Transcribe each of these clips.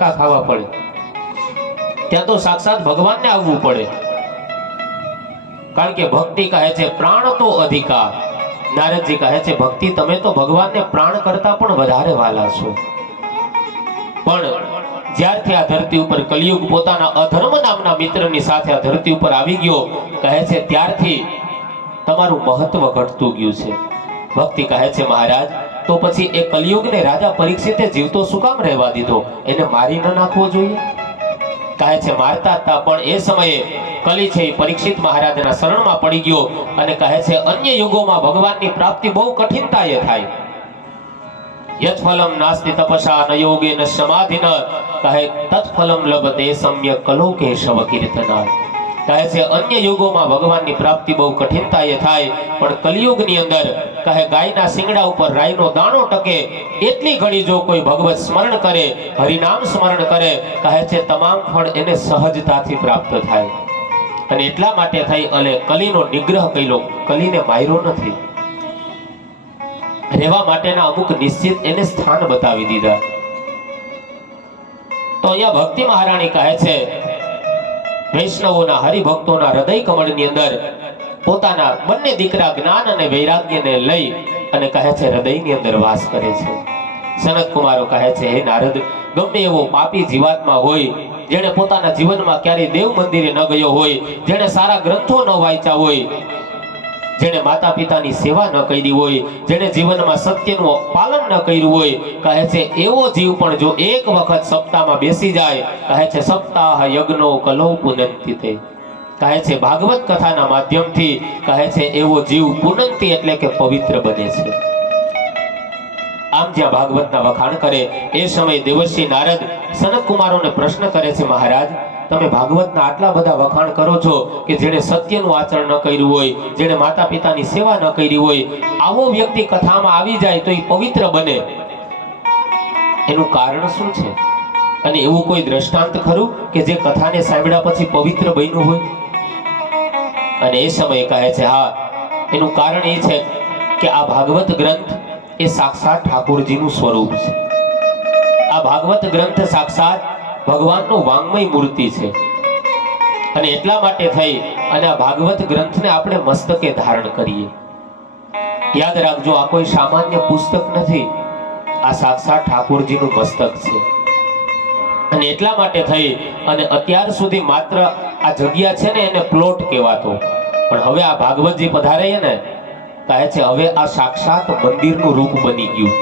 ખાવા પડે, ત્યાં તો સાક્ષાત ભગવાનને આવવું પડે, કારણ કે ભક્તિ કહે છે પ્રાણ તો અધિકાર. નારદજી કહે છે ભક્તિ તમે તો ભગવાનને પ્રાણ કરતા પણ વધારે વાલા છો. પણ જ્યારથી આ ધરતી ઉપર કલિયુગ પોતાના અધર્મ નામના મિત્રની સાથે આ ધરતી ઉપર આવી ગયો, કહે છે ત્યારથી તમારું મહત્વ ઘટતું ગયું છે. ભક્તિ કહે છે મહારાજ તો પછી એ કલિયુગને રાજા પરીક્ષિતે જીવતો શું કામ રહેવા દીધો? એને મારી ન નાખવો જોઈએ? કહે છે મારતા હતા, પણ એ સમયે કલી છે પરીક્ષિત મહારાજના શરણમાં પડી ગયો અને કહે છે અન્ય યુગોમાં ભગવાનની પ્રાપ્તિ બહુ કઠિનતાએ થાય. યત્ફલમ નાસ્તિ તપસા ન યોગે ન સમાધિન, કહે તત્ફલમ લભતે સમ્યક કલો કેશવ કીર્તના. કહે છે અન્ય યુગોમાં ભગવાનની પ્રાપ્તિ બહુ કઠિનતાએ થાય, પણ કલિયુગની અંદર કહે ગાયના શિંગડા ઉપર રાઈનો દાણો ટકે એટલી ઘડી જો કોઈ ભગવત સ્મરણ કરે, હરિનામ સ્મરણ કરે, કહે છે તમામ ફળ એને સહજતાથી પ્રાપ્ત થાય. અને એટલા માટે થઈ અને કલીનો નિગ્રહ કર્યો, કલીને માર્યો નથી. રહેવા માટેના અમુક નિશ્ચિત એને સ્થાન બતાવી દીધા. તો અહીંયા ભક્તિ મહારાણી કહે છે વૈષ્ણવોના હરિભક્તોના હૃદય કમળની અંદર પોતાના બંને દીકરા જ્ઞાન અને વૈરાગ્યને લઈ અને કહે છે હૃદયની અંદર વાસ કરે છે. સનત કુમારો કહે છે હે નારદ, ગમે એવો પાપી જીવાત્મા હોય, જેણે પોતાના જીવનમાં ક્યારેય દેવ મંદિરે ન ગયો હોય, જેણે સારા ગ્રંથો ન વાંચ્યા હોય, જેણે માતા પિતાની સેવા ન કરી હોય, જેણે જીવનમાં સત્યનું પાલન ન કર્યું હોય, કહે છે એવો જીવ પણ જો એક વખત સપ્તાહમાં બેસી જાય, કહે છે સપ્તાહ યજ્ઞો કલો પુનંતિ તે. કહે છે ભાગવત કથાના માધ્યમથી કહે છે એવો જીવ પુનંતિ એટલે કે પવિત્ર બને છે. આમ જ્યાં ભાગવતના વખાણ કરે એ સમયે દેવર્ષિ નારદ સનત કુમારોને પ્રશ્ન કરે છે મહારાજ તમે ભાગવતના આટલા બધા વખાણ કરો છો કે જેણે સત્યનું આચરણ ન કર્યું હોય, જેણે માતા પિતાની સેવા ન કરી હોય, આવો વ્યક્તિ કથામાં આવી જાય તો એ પવિત્ર બને, એનું કારણ શું છે? અને એવું કોઈ દ્રષ્ટાંત ખરું કે જે કથાને સાંભળ્યા પછી પવિત્ર બન્યું હોય? અને એ સમયે કહે છે હા, એનું કારણ એ છે કે આ ભાગવત ગ્રંથ એ સાક્ષાત ઠાકોરજીનું સ્વરૂપ છે. આ ભાગવત ગ્રંથ સાક્ષાત ભગવાનનો વાંગમય મૂર્તિ છે. અને એટલા માટે થઈ અને આ ભાગવત ગ્રંથને આપણે મસ્તકે ધારણ કરીએ. યાદ રાખજો આ કોઈ સામાન્ય પુસ્તક નથી, આ સાક્ષાત ઠાકોરજીનું મસ્તક છે. અને એટલા માટે થઈ અને અત્યાર સુધી માત્ર આ જગ્યા છે ને એને પ્લોટ કહેવાતો, પણ હવે આ ભાગવતજી પધારે ને કહે છે હવે આ સાક્ષાત મંદિરનું રૂપ બની ગયું.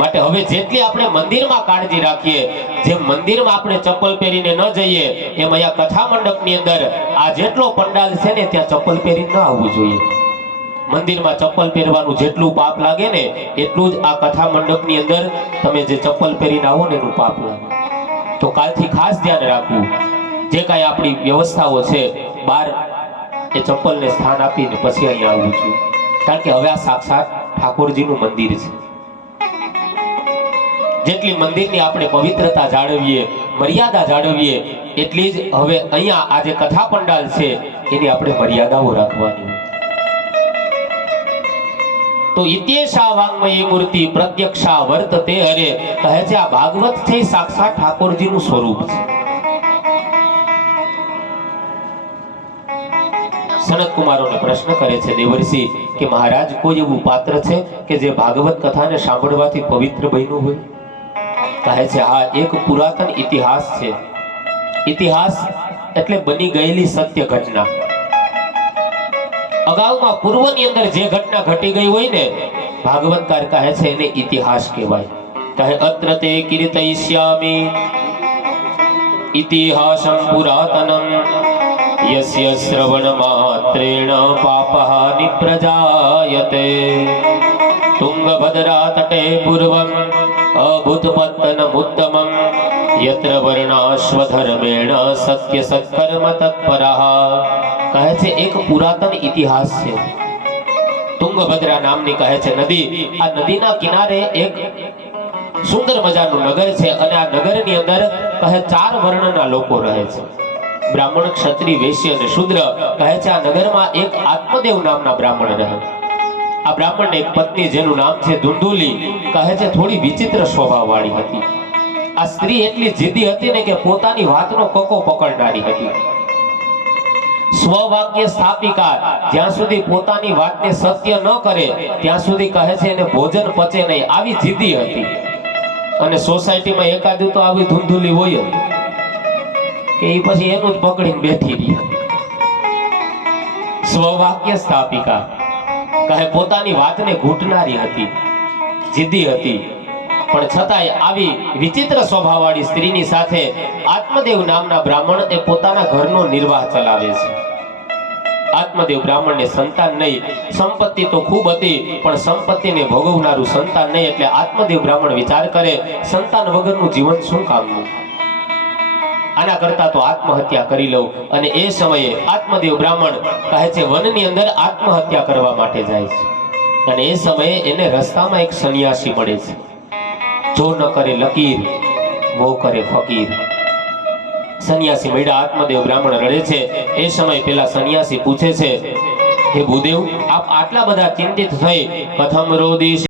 માટે હવે જેટલી આપણે મંદિરમાં કાળજી રાખીએ, જેમ મંદિરમાં આપણે ચપ્પલ પહેરીને ન જઈએ, એમ અહીંયા કથા મંડપની અંદર આ જેટલો પંડાલ છે ને ત્યાં ચપ્પલ પહેરીને ન આવવું જોઈએ. મંદિરમાં ચપ્પલ પહેરવાનું જેટલું પાપ લાગે ને એટલું જ આ કથા મંડપની અંદર તમે જે ચપ્પલ પહેરીને આવો ને એનું પાપ લાગે. તો કાલથી ખાસ ધ્યાન રાખવું, જે કાંઈ આપણી વ્યવસ્થાઓ છે બહાર એ ચપ્પલને સ્થાન આપીને પછી અહીંયા આવવું જોઈએ, કારણ કે હવે આ સાક્ષાત ઠાકોરજીનું મંદિર છે. જેટલી મંદિરની આપણે પવિત્રતા જાળવીએ, મર્યાદા જાળવીએ, એટલી જ હવે અહીંયા આ જે કથા પંડાલ છે એની આપણે મર્યાદાઓ રાખવાની. તો ઇત્યેષા વાંગમયી મૂર્તિ પ્રત્યક્ષા વર્તતે હરે. કહે છે આ ભાગવત છે સાક્ષાત ઠાકોરજીનું સ્વરૂપ છે. સનત કુમારોને પ્રશ્ન કરે છે દેવર્ષિ કે મહારાજ કોઈ એવું પાત્ર છે કે જે ભાગવત કથાને સાંભળવાથી પવિત્ર બન્યું હોય? કહે છે હા, એક પુરાતન ઇતિહાસ છે. ઇતિહાસ એટલે બની ગયેલી સત્ય ઘટના. અગાઉમાં પૂર્વની અંદર જે ઘટના ઘટી ગઈ હોય ને ભાગવતકાર કહે છે એને ઇતિહાસ કહેવાય. કહે અત્ર તે કીર્તયિષ્યામિ ઇતિહાસં પુરાતનમ યસ્ય શ્રવણ માત્રેણ પાપઃ નિપ્રજાયતે તુંગભદ્રા તટે પૂર્વમ અભૂતપત્તનમુત્તમં યત્ર વર્ણાશ્વધર્મેણ સત્ય સત્કર્મ તત્પરઃ. કહે છે એક પુરાતન ઇતિહાસ છે. તુંગભદ્રા નામની કહે છે નદી, આ નદીના કિનારે એક સુંદર મજાનું નગર છે અને આ નગરની અંદર કહે 4 વર્ણના લોકો રહે છે. બ્રાહ્મણ, ક્ષત્રિય, વૈશ્ય અને શૂદ્ર. કહે છે આ નગરમાં એક આત્મદેવ નામના બ્રાહ્મણ રહે. આ બ્રાહ્મણને એક પત્ની જેનું નામ છે ધુંધુલી, કહે છે થોડી વિચિત્ર સ્વભાવવાળી હતી. આ સ્ત્રી એટલી જીદી હતી ને કે પોતાની વાતનો કકો પકડનારી હતી. સ્વવાક્ય સ્થાપિકા, જ્યાં સુધી પોતાની વાતને સત્ય ન કરે ત્યાં સુધી કહે છે એને ભોજન પચે નહીં, આવી જીદી હતી. અને સોસાયટીમાં એકાદું તો આવી ધૂંધુલી હોય જ કે એ પછી એનું જ પકડીને બેઠી રહી. સ્વવાક્ય સ્થાપિકા કહે પોતાની વાતને ઘૂંટનારી હતી, જીદી હતી. પણ છતાંય આવી વિચિત્ર સ્વભાવવાળી સ્ત્રીની સાથે આત્મદેવ નામના બ્રાહ્મણ એ પોતાના ઘરનો નિર્વાહ ચલાવે છે. આત્મદેવ બ્રાહ્મણને સંતાન નહીં, સંપત્તિ તો ખૂબ હતી પણ સંપત્તિને ભોગવનારું સંતાન નહીં. એટલે આત્મદેવ બ્રાહ્મણ વિચાર કરે સંતાન વગરનું જીવન શું કામનું, આના કરતા તો આત્મહત્યા કરી લઉં. અને એ સમયે આત્મદેવ બ્રાહ્મણ કહે છે વનની અંદર આત્મહત્યા કરવા માટે જાય છે. અને એ સમયે એને રસ્તામાં એક સંન્યાસી મળે છે. જો ન કરે લકીર વો કરે ફકીર. સંન્યાસી મળ્યા, આત્મદેવ બ્રાહ્મણ રડે છે. એ સમય પેલા સંન્યાસી પૂછે છે હે ભૂદેવ, આપ આટલા બધા ચિંતિત થઈ કથમ રોદિશ